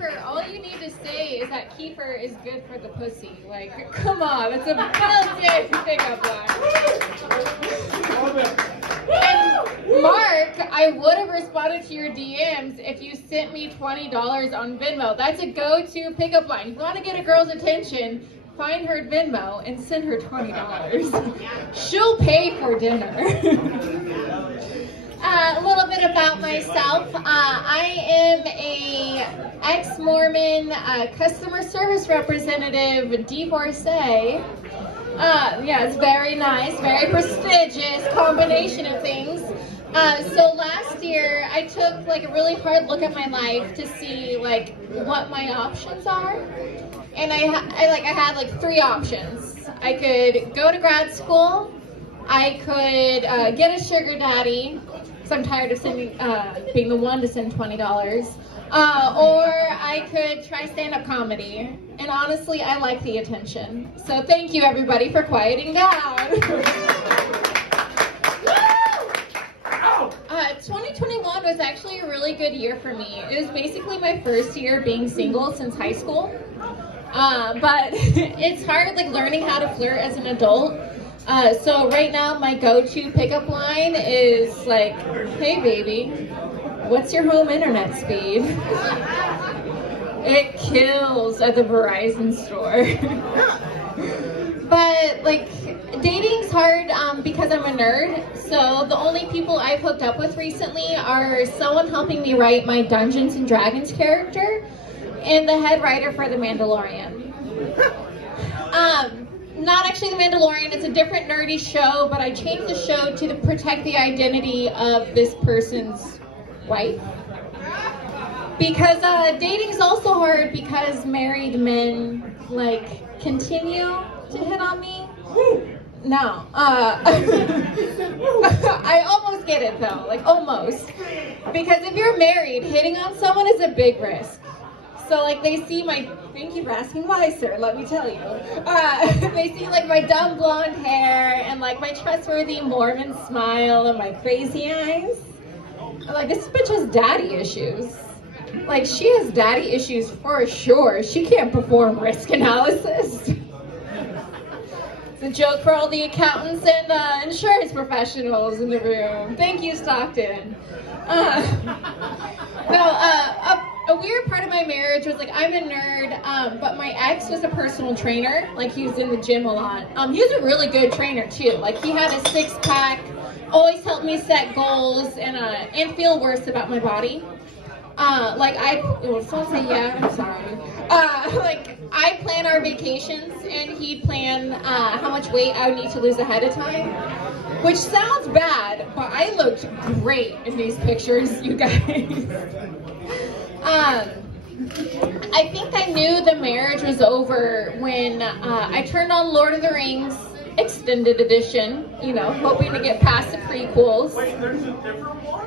Kiefer, all you need to say is that Kiefer is good for the pussy. Like, come on, it's a built-in pickup line. And Mark, I would have responded to your DMs if you sent me $20 on Venmo. That's a go-to pickup line. You want to get a girl's attention, find her Venmo and send her $20. She'll pay for dinner. A little bit about myself. I am a ex-Mormon customer service representative, divorcee. Yeah, it's very nice, very prestigious combination of things. So last year, I took like a really hard look at my life to see like what my options are, and I had like 3 options. I could go to grad school, I could get a sugar daddy, because I'm tired of being the one to send $20, or I could try stand-up comedy. And honestly, I like the attention. So thank you everybody for quieting down. 2021 was actually a really good year for me. It was basically my first year being single since high school. But it's hard like learning how to flirt as an adult. So right now my go-to pickup line is like, hey baby, what's your home internet speed? It kills at the Verizon store. But like, dating's hard because I'm a nerd, so the only people I've hooked up with recently are someone helping me write my Dungeons and Dragons character and the head writer for The Mandalorian. Not actually The Mandalorian, it's a different nerdy show, but I changed the show to protect the identity of this person's wife. Because dating's also hard because married men like continue to hit on me. No. I almost get it though, like almost. Because if you're married, hitting on someone is a big risk. So like they see my, thank you for asking why, sir, let me tell you. They see like my dumb blonde hair and like my trustworthy Mormon smile and my crazy eyes. I'm like, this bitch has daddy issues. Like she has daddy issues for sure. She can't perform risk analysis. It's a joke for all the accountants and insurance professionals in the room. Thank you, Stockton. A weird part of my marriage was like, I'm a nerd, but my ex was a personal trainer. Like he was in the gym a lot. He was a really good trainer too. Like he had a 6-pack, always helped me set goals and feel worse about my body. Someone say yeah, I'm sorry. Like I plan our vacations and he'd plan how much weight I would need to lose ahead of time, which sounds bad, but I looked great in these pictures, you guys. I think I knew the marriage was over when I turned on Lord of the Rings Extended Edition, you know, hoping to get past the prequels. Wait, there's a different one?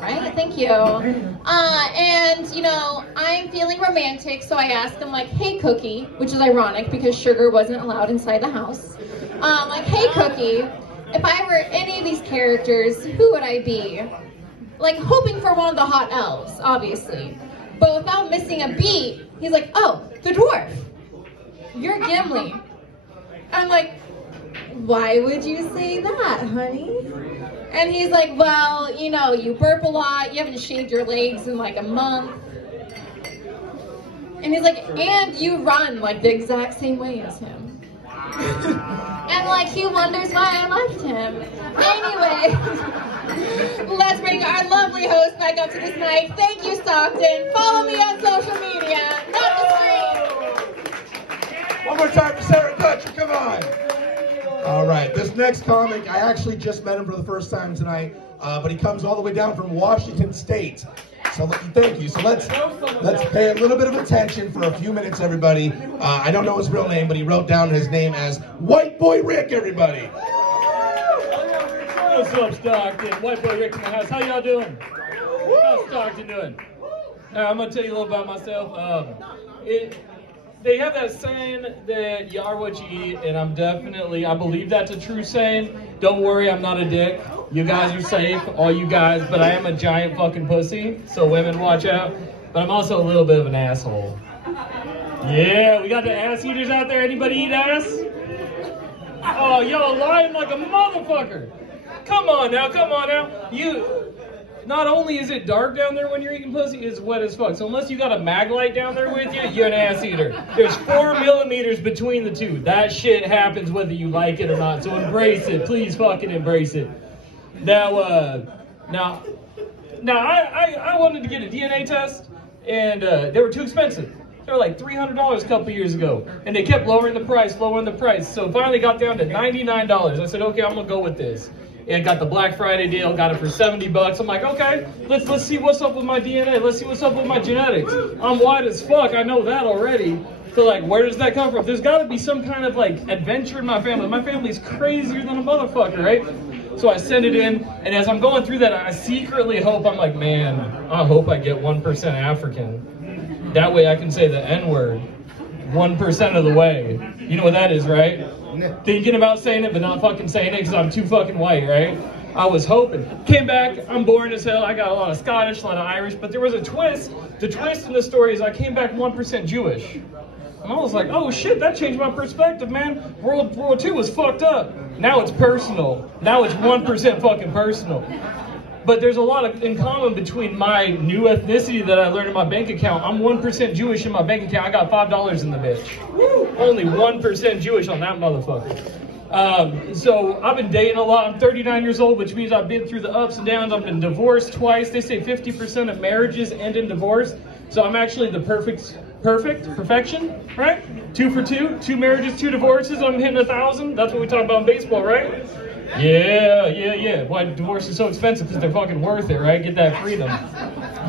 Right, thank you. And, you know, I'm feeling romantic, so I asked him, like, hey, Cookie, which is ironic because sugar wasn't allowed inside the house. Like, hey, Cookie, if I were any of these characters, who would I be? Like, hoping for one of the hot elves, obviously. But without missing a beat, he's like, oh, the dwarf. You're Gimli. I'm like, why would you say that, honey? And he's like, well, you know, you burp a lot, you haven't shaved your legs in like a month. And he's like, and you run like the exact same way as him. And like, he wonders why I left him. Anyway, let's bring our lovely host back up to this mic. Thank you, Stockton. Follow me on social media, not the screen. One more time for Sarah Dutcher, come on. All right, this next comic, I actually just met him for the first time tonight, but he comes all the way down from Washington State. So thank you. So let's pay a little bit of attention for a few minutes, everybody. I don't know his real name, but he wrote down his name as White Boy Rick, everybody. What's up, Stockton? White Boy Rick in the house. How y'all doing? How's Stockton doing? I'm going to tell you a little about myself. They have that saying that you are what you eat, and I believe that's a true saying. Don't worry, I'm not a dick. You guys are safe, all you guys, but I am a giant fucking pussy, so women watch out. but I'm also a little bit of an asshole. Yeah, we got the ass eaters out there. Anybody eat ass? Oh, y'all lying like a motherfucker. Come on now, come on now. Not only is it dark down there when you're eating pussy, it's wet as fuck. So unless you got a mag light down there with you, you're an ass eater. There's 4 millimeters between the two. That shit happens whether you like it or not. So embrace it. Please fucking embrace it. Now I wanted to get a DNA test, and they were too expensive. They were like $300 a couple years ago, and they kept lowering the price. So finally got down to $99. I said, okay, I'm gonna go with this. And got the Black Friday deal, got it for $70. I'm like, okay, let's see what's up with my DNA. Let's see what's up with my genetics. I'm white as fuck, I know that already. So like, where does that come from? There's gotta be some kind of like adventure in my family. My family's crazier than a motherfucker, right? So I send it in, and as I'm going through that, I secretly hope, I'm like, man, I hope I get 1% African. That way I can say the N-word 1% of the way. You know what that is, right? Thinking about saying it, but not fucking saying it because I'm too fucking white, right? I was hoping. Came back, I'm boring as hell. I got a lot of Scottish, a lot of Irish, but there was a twist. The twist in the story is I came back 1% Jewish. And I was like, oh shit, that changed my perspective, man. World War II was fucked up. Now it's personal. Now it's 1% fucking personal. But there's a lot in common between my new ethnicity that I learned in my bank account. I'm 1% Jewish in my bank account. I got $5 in the bitch. Woo! Only 1% Jewish on that motherfucker. So I've been dating a lot. I'm 39 years old, which means I've been through the ups and downs. I've been divorced twice. They say 50% of marriages end in divorce. So I'm actually the perfection, right? 2 for 2, 2 marriages, 2 divorces. I'm hitting 1,000. That's what we talk about in baseball, right? Yeah. Why divorce is so expensive? Because they're fucking worth it, right? Get that freedom.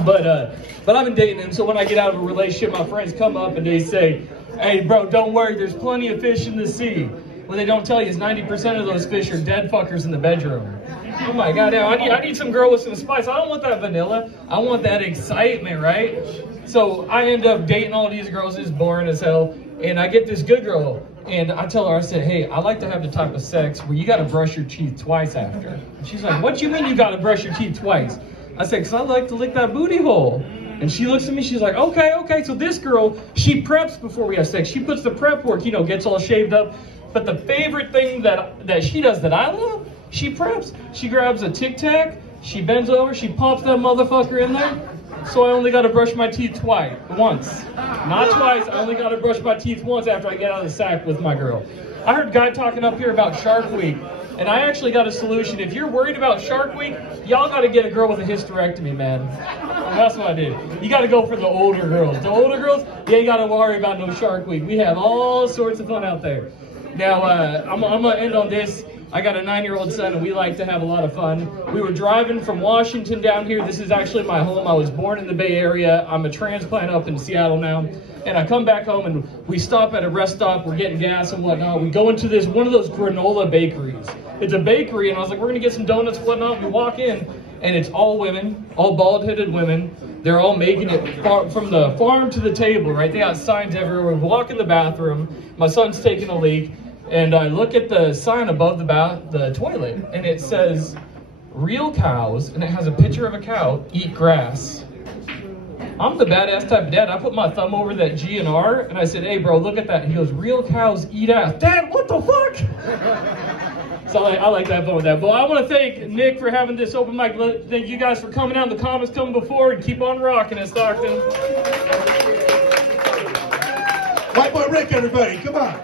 But I've been dating them, so when I get out of a relationship, my friends come up and they say, hey, bro, don't worry, there's plenty of fish in the sea. What they don't tell you is 90% of those fish are dead fuckers in the bedroom. Oh my god, now I need some girl with some spice. I don't want that vanilla. I want that excitement, right? So I end up dating all these girls. It's boring as hell. And I get this good girl. And I tell her, I said, hey, I like to have the type of sex where you got to brush your teeth twice after. And she's like, what you mean you got to brush your teeth twice? I said, because I like to lick that booty hole. And she looks at me, she's like, okay. So this girl, she preps before we have sex. She puts the prep work, gets all shaved up. But the favorite thing that she does that I love, she preps. She grabs a Tic Tac, she bends over, she pops that motherfucker in there. So I only got to brush my teeth once. Not twice, I only got to brush my teeth once after I get out of the sack with my girl. I heard a guy talking up here about Shark Week, and I actually got a solution. If you're worried about Shark Week, y'all got to get a girl with a hysterectomy, man. And that's what I did. You got to go for the older girls. The older girls, you ain't got to worry about no Shark Week. We have all sorts of fun out there. Now, I'm going to end on this. I got a 9-year-old son, and we like to have a lot of fun. We were driving from Washington down here. This is actually my home. I was born in the Bay Area. I'm a transplant up in Seattle now. And I come back home, and we stop at a rest stop. We're getting gas and whatnot. We go into one of those granola bakeries. It's a bakery, and I was like, we're going to get some donuts and whatnot. We walk in, and it's all women, all bald-headed women. They're all making it from the farm to the table, right? They got signs everywhere. We walk in the bathroom. My son's taking a leak. And I look at the sign above the toilet, and it says, real cows, and it has a picture of a cow, eat grass. I'm the badass type of dad. I put my thumb over that G and R, and I said, hey, bro, look at that. And he goes, real cows eat ass. Dad, what the fuck? So I like that fun with that. But I want to thank Nick for having this open mic. Thank you guys for coming out. The comments coming before, and keep on rocking it, Stockton. White Boy Rick, everybody, come on.